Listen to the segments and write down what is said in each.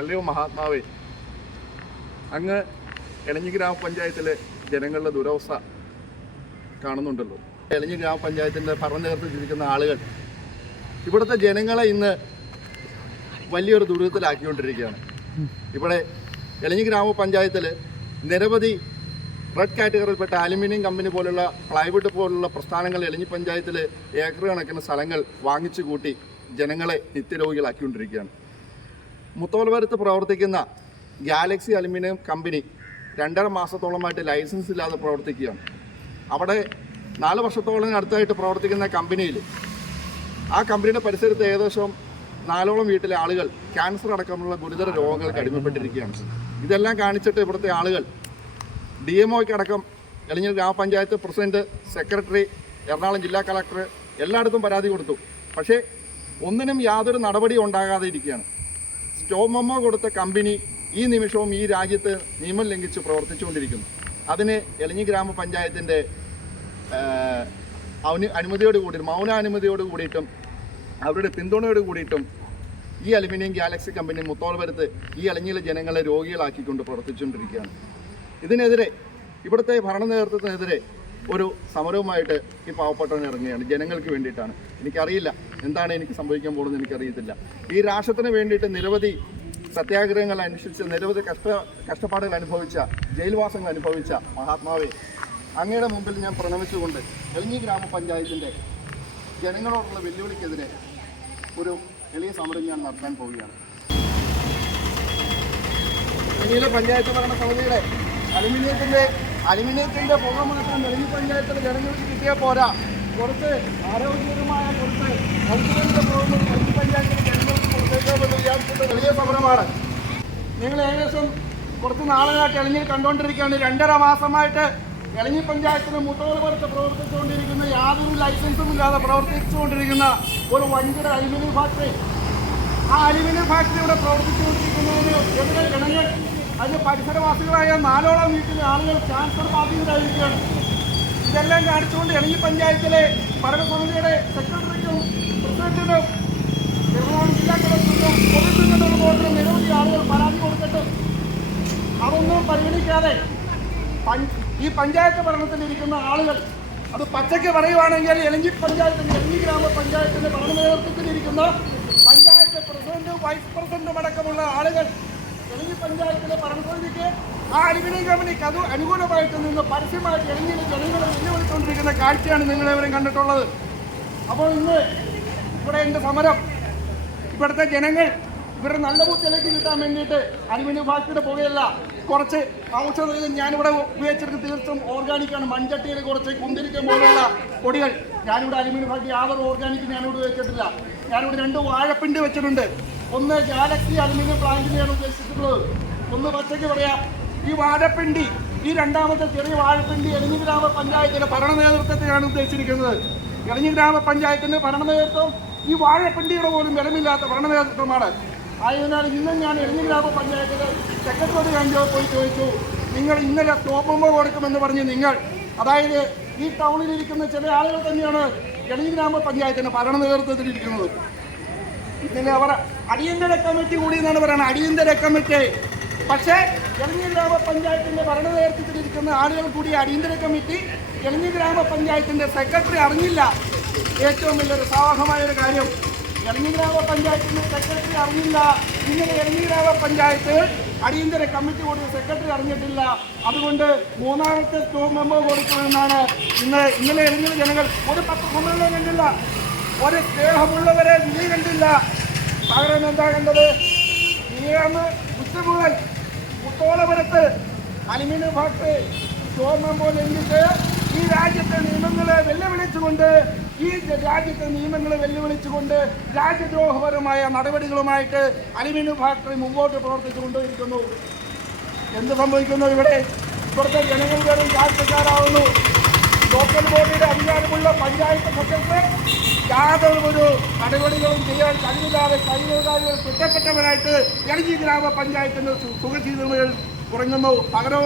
അല്ലയോ മഹാത്മാവേ, അങ്ങ് എളഞ്ഞി ഗ്രാമപഞ്ചായത്തിലെ ജനങ്ങളുടെ ദുരവസ്ഥ കാണുന്നുണ്ടല്ലോ. എളഞ്ഞി ഗ്രാമപഞ്ചായത്തിൻ്റെ ഭരണനേതൃത്വത്തിലിരിക്കുന്ന ആളുകൾ ഇവിടുത്തെ ജനങ്ങളെ ഇന്ന് വലിയൊരു ദുരിതത്തിലാക്കിക്കൊണ്ടിരിക്കുകയാണ്. ഇവിടെ എളഞ്ഞി ഗ്രാമപഞ്ചായത്തിൽ നിരവധി റെഡ് കാറ്റഗറിയിൽപ്പെട്ട അലുമിനിയം കമ്പനി പോലുള്ള പ്ലൈവുഡ് പോലുള്ള പ്രസ്ഥാനങ്ങൾ എളഞ്ഞി പഞ്ചായത്തിൽ ഏക്കർ കണക്കിന് സ്ഥലങ്ങൾ വാങ്ങിച്ചു കൂട്ടി ജനങ്ങളെ നിത്യരോഗികളാക്കിക്കൊണ്ടിരിക്കുകയാണ്. മുത്തോലപുരത്ത് പ്രവർത്തിക്കുന്ന ഗാലക്സി അലുമിനിയം കമ്പനി 2.5 മാസത്തോളമായിട്ട് ലൈസൻസ് ഇല്ലാതെ പ്രവർത്തിക്കുകയാണ്. അവിടെ 4 വർഷത്തോളം അടുത്തായിട്ട് പ്രവർത്തിക്കുന്ന കമ്പനിയിൽ ആ കമ്പനിയുടെ പരിസരത്ത് ഏകദേശം 4ഓളം വീട്ടിലെ ആളുകൾ ക്യാൻസർ അടക്കമുള്ള ഗുരുതര രോഗങ്ങൾക്ക് അടിമപ്പെട്ടിരിക്കുകയാണ്. ഇതെല്ലാം കാണിച്ചിട്ട് ഇവിടുത്തെ ആളുകൾ DMOയ്ക്ക് അടക്കം എളഞ്ഞി ഗ്രാമപഞ്ചായത്ത് പ്രസിഡന്റ്, സെക്രട്ടറി, എറണാകുളം ജില്ലാ കളക്ടർ എല്ലായിടത്തും പരാതി കൊടുത്തു. പക്ഷേ ഒന്നിനും യാതൊരു നടപടിയും ഉണ്ടാകാതെ ഇരിക്കുകയാണ്. സ്റ്റോപ്പ് മെമ്മോ കൊടുത്ത കമ്പനി ഈ നിമിഷവും ഈ രാജ്യത്ത് നിയമം ലംഘിച്ച് പ്രവർത്തിച്ചുകൊണ്ടിരിക്കുന്നു. അതിന് എളഞ്ഞി ഗ്രാമപഞ്ചായത്തിൻ്റെ അനുമതിയോട് കൂടിയിട്ടും മൗനാനുമതിയോട് കൂടിയിട്ടും അവരുടെ പിന്തുണയോട് കൂടിയിട്ടും ഈ അലുമിനിയം ഗാലക്സി കമ്പനി മുത്തോലപുരത്ത് ഈ എളഞ്ഞിയിലെ ജനങ്ങളെ രോഗികളാക്കിക്കൊണ്ട് പ്രവർത്തിച്ചുകൊണ്ടിരിക്കുകയാണ്. ഇതിനെതിരെ ഇവിടുത്തെ ഭരണ നേതൃത്വത്തിനെതിരെ ഒരു സമരവുമായിട്ട് ഈ പാവപ്പെട്ടവൻ ഇറങ്ങുകയാണ്. ജനങ്ങൾക്ക് വേണ്ടിയിട്ടാണ്. എനിക്കറിയില്ല എന്താണ് എനിക്ക് സംഭവിക്കാൻ പോകുന്നത്, എനിക്കറിയത്തില്ല. ഈ രാഷ്ട്രത്തിന് വേണ്ടിയിട്ട് നിരവധി സത്യാഗ്രഹങ്ങൾ അനുഷ്ഠിച്ച് നിരവധി കഷ്ടപ്പാടുകൾ അനുഭവിച്ച, ജയിൽവാസങ്ങൾ അനുഭവിച്ച മഹാത്മാവെ, അങ്ങയുടെ മുമ്പിൽ ഞാൻ പ്രണമിച്ചുകൊണ്ട് എളഞ്ഞി ഗ്രാമപഞ്ചായത്തിൻ്റെ ജനങ്ങളോടുള്ള വെല്ലുവിളിക്കെതിരെ ഒരു എളിയ സമരം ഞാൻ നടത്താൻ പോവുകയാണ്. എളഞ്ഞിയിലെ പഞ്ചായത്ത് ഭരണ സമിതിയുടെ അലുമിനിയത്തിൻ്റെ പുക മാത്രം എളഞ്ഞി പഞ്ചായത്തിലെ ജനങ്ങൾക്ക് കിട്ടിയാൽ പോരാ, കുറച്ച് ആരോഗ്യകരമായ കുറച്ച് ഔഷധങ്ങളുടെ പുറമെ എളഞ്ഞി പഞ്ചായത്തിലെ ജനങ്ങൾക്ക് കൊടുത്തേക്കാമെന്ന് വിചാരിച്ചിട്ട് വലിയ സമരമാണ്. നിങ്ങൾ ഏകദേശം കുറച്ച് നാളുകളായിട്ട് എളഞ്ഞിയിൽ കണ്ടുകൊണ്ടിരിക്കുകയാണ്. 2.5 മാസമായിട്ട് എളഞ്ഞി പഞ്ചായത്തിന് മുത്തോലപുരത്ത് പ്രവർത്തിച്ചുകൊണ്ടിരിക്കുന്ന, യാതൊരു ലൈസൻസും ഇല്ലാതെ പ്രവർത്തിച്ചുകൊണ്ടിരിക്കുന്ന ഒരു വൻകിട അലുമിനിയം ഫാക്ടറി. ആ അലുമിനിയം ഫാക്ടറി ഇവിടെ പ്രവർത്തിച്ചുകൊണ്ടിരിക്കുന്നതിന് എതിരെ ജനങ്ങൾ, അതിന് പരിസരവാസികളായ 4ഓളം വീട്ടിലെ ആളുകൾ ക്യാൻസർ ബാധിതരായിരിക്കുകയാണ്. ഇതെല്ലാം കാണിച്ചുകൊണ്ട് എളഞ്ഞി പഞ്ചായത്തിലെ ഭരണസമിതിയുടെ സെക്രട്ടറിക്കും പ്രസിഡന്റിനും എറണാകുളം ജില്ലാ കളക്ടറിനും പോലീസ് കൺട്രോൾ ബോർഡിനും നിരവധി ആളുകൾ പരാതി കൊടുത്തിട്ടും അതൊന്നും പരിഗണിക്കാതെ ഈ പഞ്ചായത്ത് ഭരണത്തിലിരിക്കുന്ന ആളുകൾ, അത് പച്ചയ്ക്ക് പറയുവാണെങ്കിൽ എളഞ്ഞി ഗ്രാമപഞ്ചായത്തിന്റെ ഭരണ നേതൃത്വത്തിലിരിക്കുന്ന പഞ്ചായത്ത് പ്രസിഡന്റും വൈസ് പ്രസിഡന്റും അടക്കമുള്ള ആളുകൾ എളഞ്ഞി പഞ്ചായത്തിലെ ഭരണസമിതിക്ക് ആ അലുമിനിയം കമ്പനിക്ക് അത് അനുകൂലമായിട്ട് നിന്ന് പരസ്യമായിട്ട് എളഞ്ഞിയിലെ ജനങ്ങളെ വെല്ലുവിളിച്ചുകൊണ്ടിരിക്കുന്ന കാഴ്ചയാണ് നിങ്ങളെവരും കണ്ടിട്ടുള്ളത്. അപ്പോൾ ഇന്ന് ഇവിടെ എൻ്റെ സമരം, ഇവിടുത്തെ ജനങ്ങൾ ഇവരുടെ നല്ല ബുദ്ധിയിലേക്ക് കിട്ടാൻ വേണ്ടിയിട്ട് അലുമിനിയം ഫാക്ടറിയുടെ പുകയല്ല, കുറച്ച് ഔഷധങ്ങൾ ഞാനിവിടെ ഉപയോഗിച്ചിട്ട് തീർത്തും ഓർഗാനിക്കാണ്. മൺചട്ടിയിൽ കുറച്ച് കുന്തിരിക്കം പോലുള്ള പൊടികൾ ഞാനിവിടെ അലുമിനിയം ഫാക്ടറി യാതൊരു ഓർഗാനിക് ഞാനിവിടെ ഉപയോഗിച്ചിട്ടില്ല. ഞാനിവിടെ 2 വാഴപ്പിണ്ടി വെച്ചിട്ടുണ്ട്. ഒന്ന് ഗാലക്സി അലുമിനിയം പ്ലാന്റിനെയാണ് ഉദ്ദേശിച്ചിട്ടുള്ളത്. ഒന്ന് പച്ചയ്ക്ക് പറയാം, ഈ വാഴപ്പിണ്ടി, ഈ രണ്ടാമത്തെ ചെറിയ വാഴപ്പിണ്ടി എളഞ്ഞി ഗ്രാമപഞ്ചായത്തിൻ്റെ ഭരണ നേതൃത്വത്തെയാണ് ഉദ്ദേശിച്ചിരിക്കുന്നത്. എളഞ്ഞി ഗ്രാമപഞ്ചായത്തിൻ്റെ ഭരണ നേതൃത്വം ഈ വാഴപ്പിണ്ടിയുടെ പോലും ബലമില്ലാത്ത ഭരണ നേതൃത്വമാണ്. ആയതിനാൽ ഇന്നും ഞാൻ എളഞ്ഞി ഗ്രാമപഞ്ചായത്തിലെ സെക്രട്ടറി കണ്ടോ പോയി ചോദിച്ചു, നിങ്ങൾ ഇന്നലെ സ്റ്റോപ്പ് മെമ്മോ കൊടുക്കുമെന്ന് പറഞ്ഞ് നിങ്ങൾ, അതായത് ഈ ടൗണിലിരിക്കുന്ന ചില ആളുകൾ തന്നെയാണ് എളഞ്ഞി ഗ്രാമപഞ്ചായത്തിൻ്റെ ഭരണ നേതൃത്വത്തിലിരിക്കുന്നത്. ഇന്നലെ അവർ അടിയന്തര കമ്മിറ്റി കൂടി എന്നാണ് പറയുന്നത്, അടിയന്തര കമ്മിറ്റി. പക്ഷേ എളഞ്ഞി ഗ്രാമപഞ്ചായത്തിൻ്റെ ഭരണ നേതൃത്വത്തിലിരിക്കുന്ന ആളുകൾ കൂടി അടിയന്തര കമ്മിറ്റി എളഞ്ഞി ഗ്രാമപഞ്ചായത്തിൻ്റെ സെക്രട്ടറി അറിഞ്ഞില്ല. ഏറ്റവും വലിയൊരു സാഹസമായൊരു കാര്യം, എളഞ്ഞി ഗ്രാമപഞ്ചായത്തിൻ്റെ സെക്രട്ടറി അറിഞ്ഞില്ല. ഇന്നലെ എളഞ്ഞി ഗ്രാമപഞ്ചായത്ത് അടിയന്തര കമ്മിറ്റി കൂടി സെക്രട്ടറി അറിഞ്ഞിട്ടില്ല. അതുകൊണ്ട് 3ാമത്തെ സ്റ്റോപ്പ് മെമ്മോ കൊടുക്കുമെന്നാണ് ഇന്നലെ എളഞ്ഞിയിലെ ജനങ്ങൾ. ഒരു പത്രസമ്മേളനം കണ്ടില്ല, ഒരു സ്നേഹമുള്ളവരെ വിധി കണ്ടില്ല. പകരം എന്താ കണ്ടത്? ഇനിയാണ് ഉച്ചമുതൽ മുത്തോലപുരത്ത് അലുമിനിയം ഫാക്ടറി സ്റ്റോപ്പ് മെമ്മോ ലംഘിച്ച് ഈ രാജ്യത്തെ നിയമങ്ങളെ വെല്ലുവിളിച്ചുകൊണ്ട് രാജ്യദ്രോഹപരമായ നടപടികളുമായിട്ട് അലുമിനിയം ഫാക്ടറി മുമ്പോട്ട് പ്രവർത്തിച്ചു കൊണ്ടിരിക്കുന്നു. എന്ത് സംഭവിക്കുന്നു? ഇവിടുത്തെ ജനങ്ങൾ വെറും കാഴ്ചക്കാരാവുന്നു. ലോക്കൽ ബോഡിയുടെ അധികാരമുള്ള പഞ്ചായത്ത് സെക്രട്ടറി യാതൊരു നടപടികളും ചെയ്യാൻ കഴിവില്ലാതെ കഴിവുകാരികൾ കുറ്റപ്പെട്ടവരായിട്ട് എളഞ്ഞി ഗ്രാമപഞ്ചായത്തിൻ്റെ സുഖശീലങ്ങൾ കുറങ്ങുന്നു. പകരം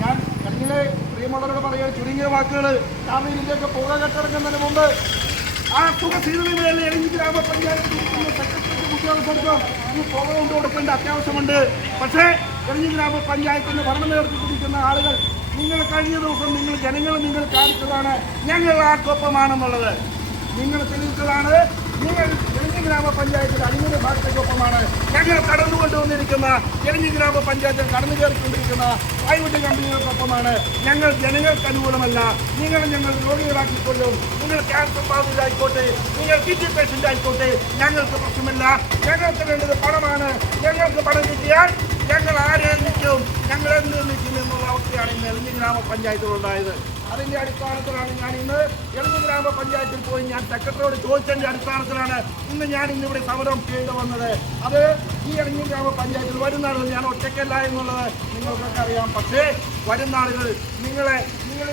ഞാൻ എളഞ്ഞിലെ പ്രിയമുള്ളവരോട് പറയാൻ ചുരുങ്ങിയ വാക്കുകൾ, കാരണം ഇതിൻ്റെയൊക്കെ പുക കെട്ടിറങ്ങുന്നതിന് മുമ്പ് ആ സുഖശീലങ്ങളിൽ എളഞ്ഞി ഗ്രാമപഞ്ചായത്ത് സെക്രട്ടറിക്ക് ഉദ്യോഗസ്ഥർക്കും ഈ പുക കൊണ്ട് കൊടുക്കേണ്ട അത്യാവശ്യമുണ്ട്. പക്ഷേ എളഞ്ഞി ഗ്രാമപഞ്ചായത്തിന് ഭരണം നേതൃത്വത്തിരിക്കുന്ന ആളുകൾ നിങ്ങൾ കഴിഞ്ഞ ദിവസം നിങ്ങൾ കാണിച്ചതാണ് ഞങ്ങൾ ആർക്കൊപ്പമാണെന്നുള്ളത്. നിങ്ങൾ തെളിയിച്ചതാണ് നിങ്ങൾ എളഞ്ഞി ഗ്രാമപഞ്ചായത്തിന്റെ അടിമൂല ഭാഗത്തേക്കൊപ്പമാണ്. ഞങ്ങൾ കടന്നുകൊണ്ടുവന്നിരിക്കുന്ന എളഞ്ഞി ഗ്രാമപഞ്ചായത്തിൽ കടന്നു കയറിക്കൊണ്ടിരിക്കുന്ന പ്രൈവറ്റ് കമ്പനികൾക്കൊപ്പമാണ്. ഞങ്ങൾ ജനങ്ങൾക്ക് അനുകൂലമല്ല. ഞങ്ങൾ രോഗികളാക്കിക്കൊള്ളും. നിങ്ങൾ ക്യാൻസർ ബാധിതരായിക്കോട്ടെ, നിങ്ങൾ കിഡ്നി പേഷ്യൻ്റ് ആയിക്കോട്ടെ, ഞങ്ങൾക്ക് പ്രശ്നമില്ല. ഞങ്ങൾക്ക് വേണ്ടത് പണമാണ്. ഞങ്ങൾക്ക് പണം കിട്ടിയാൽ ഞങ്ങൾ ആരെ നിൽക്കും, ഞങ്ങൾ എന്ത് നിൽക്കും എന്നുള്ള അവസ്ഥയാണ് ഇന്ന് എളഞ്ഞി ഗ്രാമപഞ്ചായത്തിലുണ്ടായത്. അതിൻ്റെ അടിസ്ഥാനത്തിലാണ് ഞാൻ ഇന്ന് എളഞ്ഞി ഗ്രാമപഞ്ചായത്തിൽ പോയി ഞാൻ സെക്രട്ടറിയോട് ചോദിച്ചതിൻ്റെ അടിസ്ഥാനത്തിലാണ് ഇന്ന് ഞാൻ ഇന്നിവിടെ സമരം ചെയ്തു വന്നത്. അത് ഈ എളഞ്ഞി ഗ്രാമപഞ്ചായത്തിൽ വരുന്ന ആളുകൾ ഞാൻ ഒറ്റയ്ക്കല്ല എന്നുള്ളത് നിങ്ങൾക്കൊക്കെ അറിയാം. പക്ഷേ വരുന്ന ആളുകൾ നിങ്ങൾ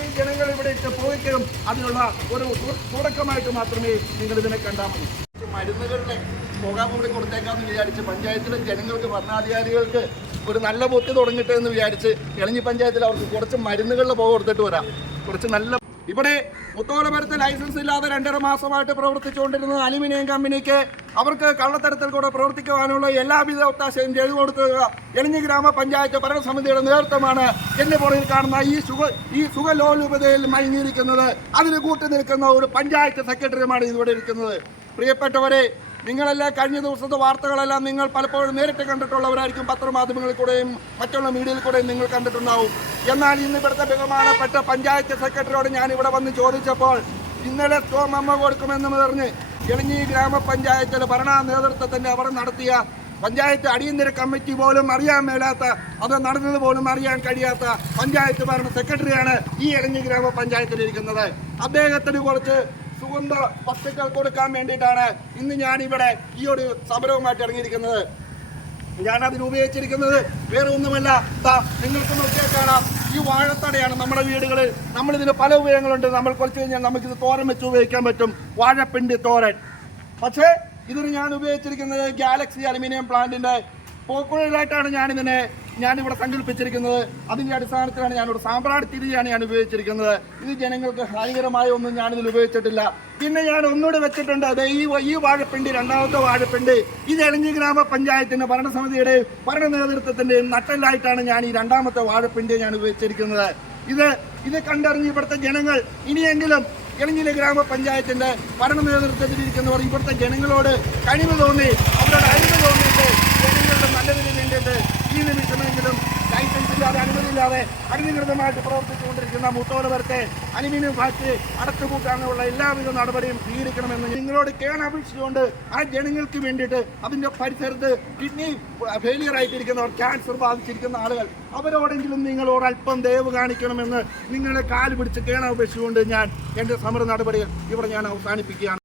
ഈ ജനങ്ങൾ ഇവിടെ ഇട്ട് പോയിക്കും അതിനുള്ള ഒരു തുടക്കമായിട്ട് മാത്രമേ നിങ്ങളിതിനെ കണ്ടാൽ മതി. മരുന്നുകളുടെ പോകാൻ കൂടി കൊടുത്തേക്കാമെന്ന് വിചാരിച്ച് പഞ്ചായത്തിലെ ജനങ്ങൾക്ക് ഭരണാധികാരികൾക്ക് ഒരു നല്ല ബുദ്ധി തുടങ്ങിയിട്ട് എന്ന് വിചാരിച്ച് എളഞ്ഞി പഞ്ചായത്തിൽ അവർക്ക് കുറച്ച് മരുന്നുകളുടെ പോക കൊടുത്തിട്ട് വരാം. കുറച്ച് നല്ല ഇവിടെ മുത്തോലപുരത്ത് ലൈസൻസ് ഇല്ലാതെ 2.5 മാസമായിട്ട് പ്രവർത്തിച്ചുകൊണ്ടിരുന്ന അലുമിനിയം കമ്പനിക്ക് അവർക്ക് കള്ളത്തരത്തിൽ കൂടെ പ്രവർത്തിക്കുവാനുള്ള എല്ലാവിധ ഒത്താശയും ചെയ്തു കൊടുക്കുക എളഞ്ഞി ഗ്രാമപഞ്ചായത്ത് ഭരണസമിതിയുടെ നേതൃത്വമാണ്. എന്നെ പുറകിൽ കാണുന്ന ഈ സുഖലോലുപതയിൽ മയങ്ങിയിരിക്കുന്നത്. അതിന് കൂട്ടി നിൽക്കുന്ന ഒരു പഞ്ചായത്ത് സെക്രട്ടറിയുമാണ് ഇവിടെ ഇരിക്കുന്നത്. പ്രിയപ്പെട്ടവരെ, നിങ്ങളെല്ലാം കഴിഞ്ഞ ദിവസത്തെ വാർത്തകളെല്ലാം നിങ്ങൾ പലപ്പോഴും നേരിട്ട് കണ്ടിട്ടുള്ളവരായിരിക്കും. പത്രമാധ്യമങ്ങളിൽ കൂടെയും മറ്റുള്ള മീഡിയയിൽ കൂടെയും നിങ്ങൾ കണ്ടിട്ടുണ്ടാവും. എന്നാൽ ഇന്ന് ഇവിടുത്തെ ബഹുമാനപ്പെട്ട പഞ്ചായത്ത് സെക്രട്ടറിയോട് ഞാൻ ഇവിടെ വന്ന് ചോദിച്ചപ്പോൾ ഇന്നലെ സ്റ്റോമമ്മ കൊടുക്കുമെന്ന് പറഞ്ഞ് എളഞ്ഞി ഗ്രാമപഞ്ചായത്തിലെ ഭരണ നേതൃത്വത്തിൻ്റെ അവർ നടത്തിയ പഞ്ചായത്ത് അടിയന്തര കമ്മിറ്റി പോലും അറിയാൻ മേലാത്ത, അത് നടന്നത് പോലും അറിയാൻ കഴിയാത്ത പഞ്ചായത്ത് ഭരണ സെക്രട്ടറിയാണ് ഈ എളഞ്ഞി ഗ്രാമപഞ്ചായത്തിലിരിക്കുന്നത്. അദ്ദേഹത്തിന് കുറച്ച് സുഗന്ധ വസ്തുക്കൾ കൊടുക്കാൻ വേണ്ടിയിട്ടാണ് ഇന്ന് ഞാനിവിടെ ഈ ഒരു സമരവുമായിട്ട് ഇറങ്ങിയിരിക്കുന്നത്. ഞാനതിന് ഉപയോഗിച്ചിരിക്കുന്നത് വേറെ ഒന്നുമല്ല, നിങ്ങൾക്ക് നോക്കിയാൽ കാണാം, ഈ വാഴത്തടയാണ്. നമ്മുടെ വീടുകളിൽ നമ്മളിതിന് പല ഉപയോഗങ്ങളുണ്ട്. നമ്മൾ കുറച്ച് കഴിഞ്ഞാൽ നമുക്കിത് തോരൻ വെച്ച് ഉപയോഗിക്കാൻ പറ്റും, വാഴപ്പിണ്ടി തോരൻ. പക്ഷേ ഇതിന് ഞാൻ ഉപയോഗിച്ചിരിക്കുന്നത് ഗാലക്സി അലുമിനിയം പ്ലാന്റിൻ്റെ പോക്കുഴലായിട്ടാണ് ഞാനിവിടെ സങ്കല്പിച്ചിരിക്കുന്നത്. അതിൻ്റെ അടിസ്ഥാനത്തിലാണ് ഞാനിവിടെ സാമ്പ്രാണി തിരിയാണ് ഞാൻ ഉപയോഗിച്ചിരിക്കുന്നത്. ഇത് ജനങ്ങൾക്ക് ഹാനികരമായ ഒന്നും ഞാനിതിൽ ഉപയോഗിച്ചിട്ടില്ല. പിന്നെ ഞാൻ ഒന്നുകൂടെ വെച്ചിട്ടുണ്ട്, അത് ഈ വാഴപ്പിണ്ടി, രണ്ടാമത്തെ വാഴപ്പിണ്ടി, ഇത് എളഞ്ഞി ഗ്രാമപഞ്ചായത്തിൻ്റെ ഭരണസമിതിയുടെ ഭരണ നേതൃത്വത്തിൻ്റെയും നട്ടെല്ലായിട്ടാണ് ഞാൻ ഈ രണ്ടാമത്തെ വാഴപ്പിണ്ടി ഞാൻ ഉപയോഗിച്ചിരിക്കുന്നത്. ഇത് കണ്ടറിഞ്ഞ് ഇവിടുത്തെ ജനങ്ങൾ ഇനിയെങ്കിലും എളഞ്ഞി ഗ്രാമപഞ്ചായത്തിൻ്റെ ഭരണ നേതൃത്വത്തിലിരിക്കുന്നവർ ഇവിടുത്തെ ജനങ്ങളോട് കഴിവ് തോന്നി, അവരോട് അഴിവ് തോന്നിയിട്ട് ജനങ്ങളുടെ നല്ലതിന് വേണ്ടിയിട്ട് ഈ നിമിഷമെങ്കിലും ലൈസൻസ് ഇല്ലാതെ, അനുമതിയില്ലാതെ അനധികൃതമായിട്ട് പ്രവർത്തിച്ചുകൊണ്ടിരിക്കുന്ന മുത്തോലപുരത്തെ അലുമിനിയം ഫാക്ടറി അടച്ചുപൂട്ടാനുള്ള എല്ലാവിധ നടപടിയും സ്വീകരിക്കണമെന്ന് നിങ്ങളോട് കേണപേക്ഷിച്ചുകൊണ്ട് ആ ജനങ്ങൾക്ക് വേണ്ടിയിട്ട് അതിൻ്റെ പരിസരത്ത് കിഡ്നി ഫെയിലിയർ ആയിട്ടിരിക്കുന്നവർ, ക്യാൻസർ ബാധിച്ചിരിക്കുന്ന ആളുകൾ, അവരോടെങ്കിലും നിങ്ങളോട് അല്പം ദയവ് കാണിക്കണമെന്ന് നിങ്ങളെ കാല് പിടിച്ച് കേണപേക്ഷിച്ചുകൊണ്ട് ഞാൻ എൻ്റെ സമര നടപടികൾ ഇവിടെ ഞാൻ അവസാനിപ്പിക്കുകയാണ്.